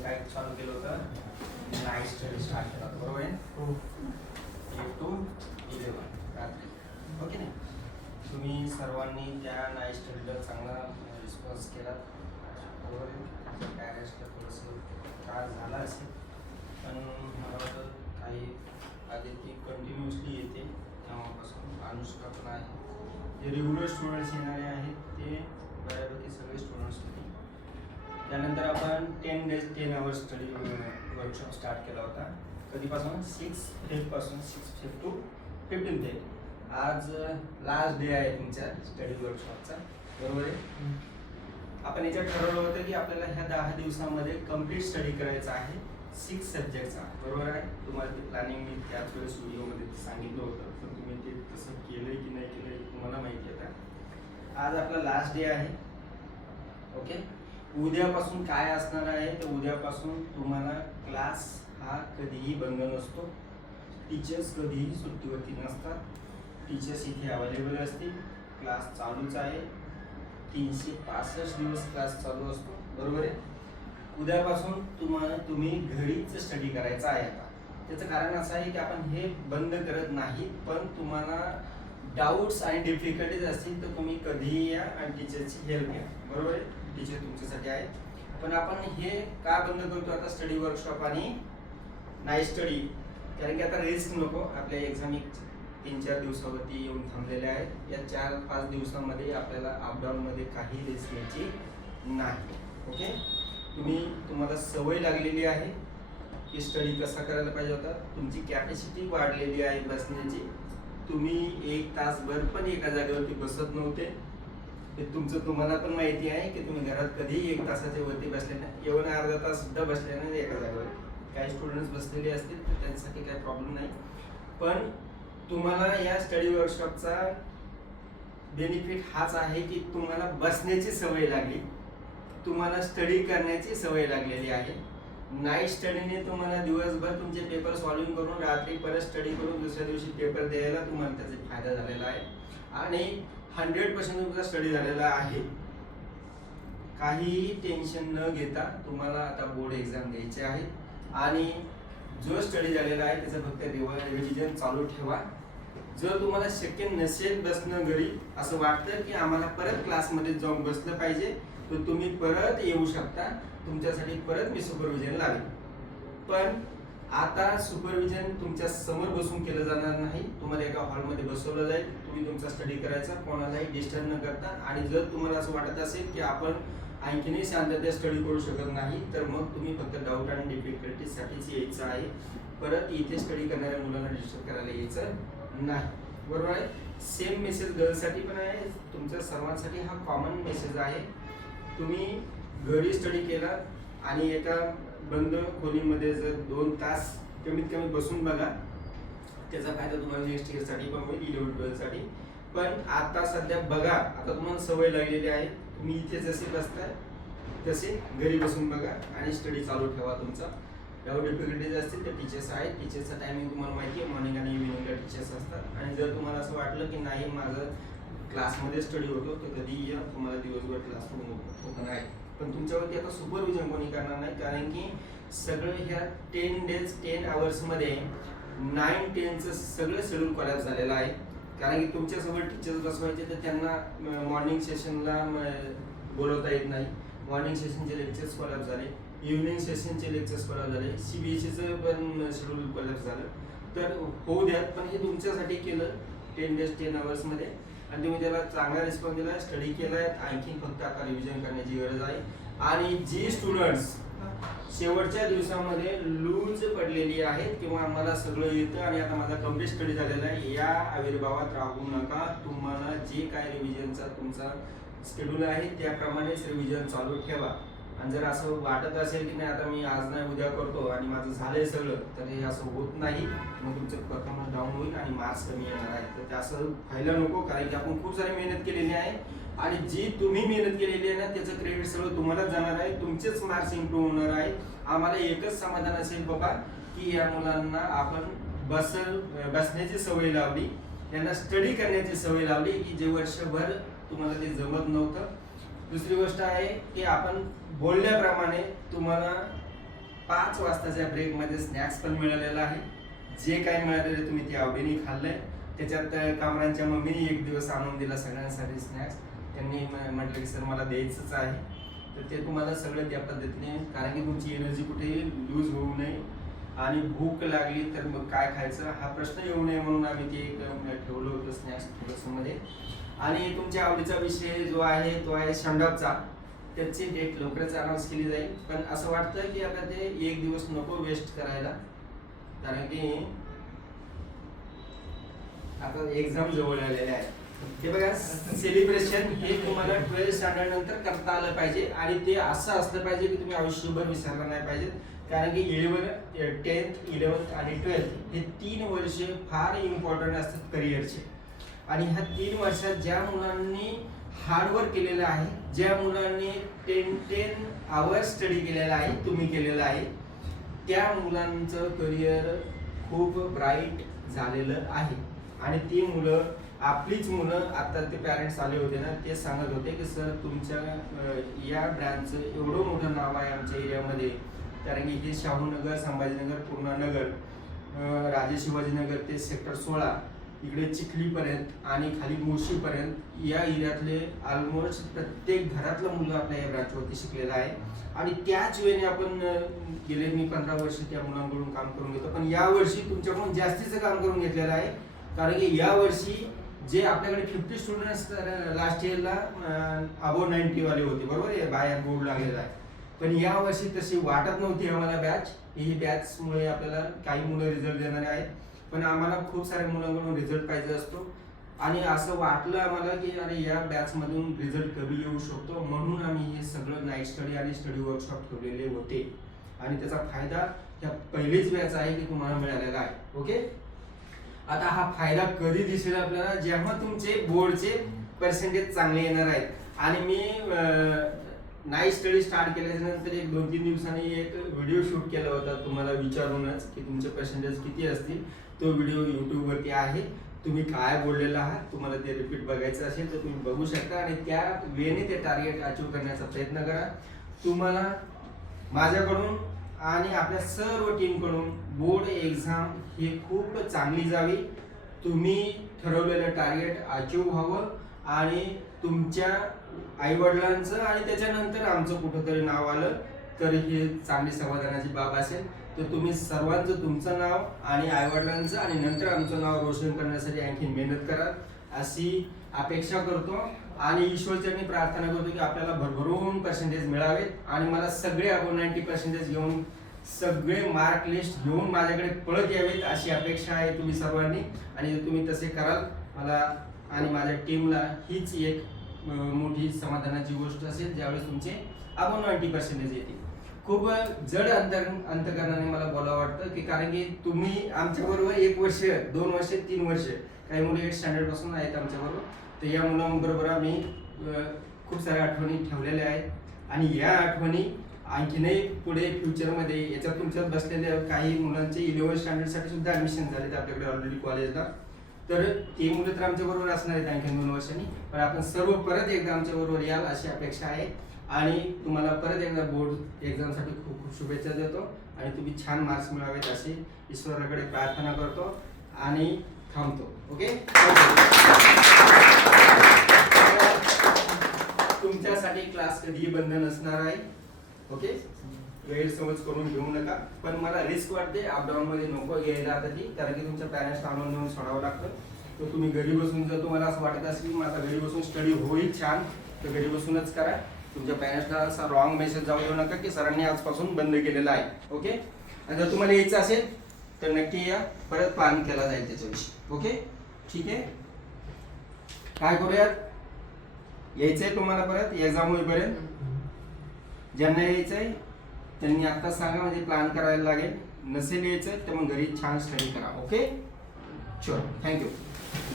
आपण काय चालू केलं होतं, नाईट स्टडी स्टार्ट केला होता, बरोबर आहे? 8 to 11 रात्री. ओके नाही, तुम्ही सर्वांनी त्या नाईट स्टडीला चांगला रिस्पॉन्स केला, बरोबर आहे? पॅरेंट्सला थोडंसं त्रास झाला असेल, पण मला वाटतं काही आदिती कंटिन्युअसली येते तेव्हापासून, अनुष्का पण आहे, जे रेग्युलर स्टुडंट्स येणारे आहेत ते बऱ्यापैकी सगळे स्टुडंट्स होते. त्यानंतर आपण 10 days 10 hours study workshop start केला होता. कधीपासून? 6 फेबपासून, 6 फेब टू 15 फेब. आज लास्ट डे आहे तुमच्या स्टडी वर्कशॉपचा, बरोबर आहे? आपण याच्यात ठरवलं होतं की आपल्याला ह्या 10 दिवसामध्ये कम्प्लीट स्टडी करायचा आहे 6 सब्जेक्टचा, बरोबर आहे? तुम्हाला ते प्लॅनिंग मी त्याच वेळेस व्हिडिओमध्ये सांगितलं होतं, पण तुम्ही ते तसं केलंय की नाही केलंय तुम्हाला माहिती आहे. आज आपला लास्ट डे आहे. ओके, उद्यापासून काय असणार आहे तर उद्यापासून तुम्हाला क्लास हा कधीही बंद नसतो, टीचर्स कधीही सुट्टीवरती नसतात, टीचर्स इथे अवेलेबल असतील, क्लास चालूच आहे, 365 दिवस क्लास चालू असतो, बरोबर आहे? उद्यापासून तुम्ही घरीच स्टडी करायचा आहे. आता त्याचं कारण असं आहे की आपण हे बंद करत नाही, पण तुम्हाला डाऊट्स आणि डिफिकल्टीज असतील तर तुम्ही कधीही या आणि टीचरची हेल्प घ्या, बरोबर आहे? टीचर तुमच्यासाठी आहे. पण आपण हे का बंद करतो आता स्टडी वर्कशॉप आणि नाईट स्टडी? कारण की आता रिस्क नको, आपल्या एक्झाम 3-4 दिवसावरती येऊन थांबलेल्या आहेत. या 4-5 दिवसामध्ये आपल्याला अपडाऊनमध्ये काही रिस्क घ्यायची नाही. ओके, तुम्हाला सवय लागलेली आहे की स्टडी कसा करायला पाहिजे होता, तुमची कॅपॅसिटी वाढलेली आहे बसण्याची. तुम्ही 1 तासभर पण एका जागेवरती बसत नव्हते, हे तुमचं तुम्हाला पण माहिती आहे की तुम्ही घरात कधीही 1 तासाच्या वरती बसले नाही, येऊन अर्धा तास सुद्धा बसले नाही एका जागेवर. काही स्टुडंट्स बसलेले असतील तर त्यांच्यासाठी काही प्रॉब्लेम नाही, पण तुम्हाला या स्टडी वर्कशॉपचा बेनिफिट हाच आहे की तुम्हाला बसण्याची सवय लागली, तुम्हाला स्टडी करण्याची सवय लागलेली आहे. नाईट स्टडीने तुम्हाला दिवसभर तुमचे पेपर सॉल्विंग करून रात्री परत स्टडी करून दुसऱ्या दिवशी पेपर द्यायला तुम्हाला त्याचा फायदा झालेला आहे आणि 100% तुमचा स्टडी झालेला आहे. काहीही टेन्शन न घेता तुम्हाला आता बोर्ड एक्झाम द्यायची आहे आणि जो स्टडी झालेला आहे त्याचं फक्त रिव्हिजन चालू ठेवा. जर तुम्हाला शक्य नसेल बसणं घरी, असं वाटतं की आम्हाला परत क्लासमध्ये जाऊन बसलं पाहिजे, तर तुम्ही परत येऊ शकता, तुमच्यासाठी परत मी सुपरविजन लावेल. पण आता सुपरविजन तुमच्या समोर बसून केलं जाणार नाही, तुम्हाला एका हॉलमध्ये बसवलं जाईल, तुम्ही तुमचा स्टडी करायचा, कोणालाही डिस्टर्ब न करता. आणि जर तुम्हाला असं वाटत असेल की आपण आणखीनही शांततेत स्टडी करू शकत नाही, तर मग तुम्ही फक्त डाऊट आणि डिफिकल्टीसाठीच यायचं आहे, परत इथे स्टडी करणाऱ्या मुलांना डिस्टर्ब करायला यायचं नाही, बरोबर आहे? सेम मेसेज गर्ल्ससाठी पण आहे, तुमच्या सर्वांसाठी हा कॉमन मेसेज आहे. तुम्ही घरी स्टडी केला आणि एका बंद खोलीमध्ये जर 2 तास कमीत कमी बसून बघा, त्याचा फायदा तुम्हाला नेक्स्ट इयरसाठी पण होईल, 11-12साठी. पण आता सध्या बघा, आता तुम्हाला सवय लागलेली आहे, तुम्ही इथे जसे बसताय तसे घरी बसून बघा आणि स्टडी चालू ठेवा तुमचा. डाऊट डिफिकल्टीज असतील तर टीचर्स आहेत, टीचरचा टायमिंग तुम्हाला माहिती आहे, मॉर्निंग आणि इव्हिनिंगला टीचर्स असतात. आणि जर तुम्हाला असं वाटलं की नाही माझं क्लासमध्ये स्टडी होतो, तर कधीही या, तुम्हाला दिवसभर क्लासरूम ओपन आहे. पण तुमच्यावरती आता सुपरविजन कोणी करणार नाही, कारण की सगळं ह्या 10 days 10 hours मध्ये 9-10चं सगळं शेड्यूल कोलॅप्स झालेलं आहे. कारण की तुमच्यासोबत टीचर्स बसवायचे तर त्यांना मॉर्निंग सेशनला बोलवता येत नाही, मॉर्निंग सेशनचे लेक्चर्स कोलॅप्स झाले, इव्हिनिंग सेशनचे लेक्चर्स कोलॅप्स झाले, CBSEचं पण शेड्यूल कोलॅप्स झालं. तर होऊ द्यात, पण हे तुमच्यासाठी केलं 10 days 10 hours मध्ये आणि तुम्ही त्याला चांगला रिस्पॉन्स दिला, स्टडी केलाय. आणखी फक्त आता रिव्हिजन करण्याची गरज आहे. आणि जी स्टुडंट्स शेवटच्या दिवसामध्ये लूज पडलेली आहेत किंवा आम्हाला सगळं येतं आणि आता माझा कम्प्लीट स्टडी झालेला आहे, या आविर्भावात राहू नका. तुम्हाला जे काय रिव्हिजनचा तुमचा शेड्यूल आहे त्याप्रमाणेच रिव्हिजन चालू ठेवा. आणि जर असं वाटत असेल की नाही आता मी आज नाही उद्या करतो आणि माझं झालंय सगळं, तर हे असं होत नाही, मग तुमचं परफॉर्मन्स डाऊन होईल आणि मार्क्स कमी येणार आहे. तर ते असं व्हायला नको, कारण की आपण खूप सारी मेहनत केलेली आहे आणि जी तुम्ही मेहनत केलेली आहे ना त्याचं क्रेडिट सगळं तुम्हालाच जाणार आहे, तुमचेच मार्क्स इम्प्रूव्ह होणार आहे. आम्हाला एकच समाधान असेल बाबा की या मुलांना आपण बसण्याची सवय लावली, त्यांना स्टडी करण्याची सवय लावली की जे वर्षभर तुम्हाला ते जमत नव्हतं. दुसरी गोष्ट आहे की आपण बोलल्याप्रमाणे तुम्हाला 5 वाजताच्या ब्रेकमध्ये स्नॅक्स पण मिळालेला आहे. जे काय मिळालेलं तुम्ही ते आवडीने खाल्लंय. त्याच्यात कामरांच्या मम्मीने एक दिवस आणून दिला सगळ्यांसाठी स्नॅक्स. त्यांनी म्हटलं की सर मला द्यायचंच आहे, तर ते तुम्हाला सगळं त्या पद्धतीने, कारण की तुमची एनर्जी कुठेही लूज होऊ नये आणि भूक लागली तर मग काय खायचं हा प्रश्न येऊ नये म्हणून आम्ही ते ठेवलं होतं स्नॅक्स थोडंसंमध्ये. आणि तुमच्या आवडीचा विषय जो आहे तो आहे स्टँडअपचा. त्याची डेट लवकरच अनाऊन्स केली जाईल. पण असं वाटतं की आता ते एक दिवस नको वेस्ट करायला, कारण की आता एक्झाम जवळ आलेले आहे. हे बघा, सेलिब्रेशन हे तुम्हाला 12th स्टँडर्ड नंतर करता आलं पाहिजे आणि ते असं असलं पाहिजे की तुम्ही आयुष्यभर विसरला नाही पाहिजे. कारण की 10th, 11th आणि 12th हे 3 वर्ष फार इम्पॉर्टंट असतात करिअरचे. आणि ह्या 3 वर्षात ज्या मुलांनी हार्डवर्क केलेलं आहे, ज्या मुलांनी 10 आवर्स स्टडी केलेला आहे, तुम्ही केलेला आहे, त्या मुलांचं करिअर खूप ब्राईट झालेलं आहे. आणि ती मुलं, आपलीच मुलं, आता ते पॅरेंट्स आले होते ना, ते सांगत होते की सर तुमच्या या ब्रँडचं एवढं मोठं नाव आहे आमच्या एरियामध्ये. कारण की हे शाहूनगर, संभाजीनगर, पूर्णानगर, राजे शिवाजीनगर ते सेक्टर 16 इकडे चिखलीपर्यंत आणि खाली मुळशीपर्यंत या एरियातले ऑलमोस्ट प्रत्येक घरातलं मुलं आपल्या या ब्रँचवरती शिकलेलं आहे. आणि त्याच वेळेने आपण गेले मी 15 वर्ष त्या मुलांकडून काम करून घेतो, पण या वर्षी तुमच्याकडून जास्तीचं काम करून घेतलेलं आहे. कारण की या वर्षी जे आपल्याकडे 50 स्टुडंट्स लास्ट इयरला अबोव 90 वाले होते, बरोबर आहे, बाहेर बोर्ड लागलेला आहे. पण या वर्षी तशी वाटत नव्हती आम्हाला बॅच. ही बॅचमुळे आपल्याला काही मुलं रिझल्ट देणारे आहेत, पण आम्हाला खूप साऱ्या मुलांकडून रिझल्ट पाहिजे असतो. आणि असं वाटलं आम्हाला की अरे या बॅचमधून रिझल्ट कमी येऊ शकतो, म्हणून आम्ही हे सगळं नाईट स्टडी आणि स्टडी वर्कशॉप ठेवलेले होते. आणि त्याचा फायदा ह्या पहिलीच बॅच आहे की तुम्हाला मिळालेला आहे. ओके, आता हा फायदा कधी दिसेल आपल्याला, जेव्हा तुमचे बोर्डचे पर्सेंटेज चांगले येणार आहेत. आणि मी नाईट स्टडी स्टार्ट केल्याच्या नंतर 1-2-3 दिवसांनी एक व्हिडिओ शूट केला होता तुम्हाला विचारूनच की तुमचे पर्सेंटेज किती असतील. तो व्हिडिओ यूट्यूबवरती आहे. तुम्ही काय बोललेला आहात, तुम्हाला ते रिपीट बघायचं असेल तर तुम्ही बघू शकता आणि त्या वेळेने ते टार्गेट अचीव करण्याचा प्रयत्न करा. तुम्हाला माझ्याकडून आणि आपल्या सर्व टीमकडून बोर्ड एक्झाम ही खूप चांगली जावी, तुम्ही ठरवलेलं टार्गेट अचीव व्हावं आणि तुमच्या आईवडिलांचं आणि त्याच्यानंतर आमचं कुठंतरी नाव आलं तर ही चांगली समाधानाची बाब असेल. तर तुम्ही सर्वांचं तुमचं नाव आणि आईवडिलांचं आणि नंतर आमचं नाव रोशन करण्यासाठी आणखी मेहनत करा अशी अपेक्षा करतो. आणि ईश्वरचरणी प्रार्थना करतो की आपल्याला भरभरून पर्सेंटेज मिळावेत आणि मला सगळे अबोव 90% घेऊन, सगळे मार्क लिस्ट घेऊन माझ्याकडे पळत यावेत अशी अपेक्षा आहे तुम्ही सर्वांनी. आणि तुम्ही तसे कराल, मला आणि माझ्या टीमला हीच एक मोठी समाधानाची गोष्ट असेल ज्यावेळेस तुमचे अबोव 90% येतील. खूप जड अंतकरणाने मला बोलावं वाटतं की कारण की तुम्ही आमच्याबरोबर 1 वर्ष, 2 वर्ष, 3 वर्ष, काही मुलं 8th स्टँडर्ड पासून आहेत आमच्याबरोबर. तर या मुलांबरोबर आम्ही खूप साऱ्या आठवणी ठेवलेल्या आहेत आणि या आठवणी आणखीनही पुढे फ्युचरमध्ये याच्यात तुमच्यात बसलेल्या काही मुलांचे 11th स्टँडर्डसाठी सुद्धा ॲडमिशन झालेत आपल्याकडे ऑलरेडी कॉलेजला. तर ते मुलं तर आमच्याबरोबर असणार आहेत आणखी 2 वर्षांनी. पण आपण सर्व परत एकदा आमच्याबरोबर याल अशी अपेक्षा आहे. आणि तुम्हाला परत एकदा बोर्ड एक्झामसाठी खूप खूप शुभेच्छा देतो आणि तुम्ही छान मार्क्स मिळावेत अशी ईश्वराकडे प्रार्थना करतो आणि थांबतो. ओके, तुमच्यासाठी क्लास कधीही बंद नसणार आहे. ओके, गैरसमज करून घेऊ नका. पण मला रिस्क वाटते अपडाऊन मध्ये नको यायला आता ती, कारण की तुमच्या पॅरेंट्सला आणून घेऊन सोडावं लागतं. तर तुम्ही घरी बसून, जर तुम्हाला असं वाटत असेल की माझा घरी बसून स्टडी होईल छान, तर घरी बसूनच करा. तुमच्या पॅरेंट्सला असा रॉंग मेसेज जाऊ देऊ नका की सरांनी आजपासून बंद केलेलं आहे. ओके, आणि जर तुम्हाला यायचं असेल तर नक्की या, परत प्लॅन केला जाईल त्याच्याविषयी. ओके, ठीक आहे, काय करूयात, यायचंय तुम्हाला परत एक्झाम होईपर्यंत. ज्यांना यायचंय त्यांनी आता सांगा, म्हणजे प्लॅन करायला लागेल. नसेल यायचं तर मग घरी छान स्टडी करा. Okay, sure, thank you.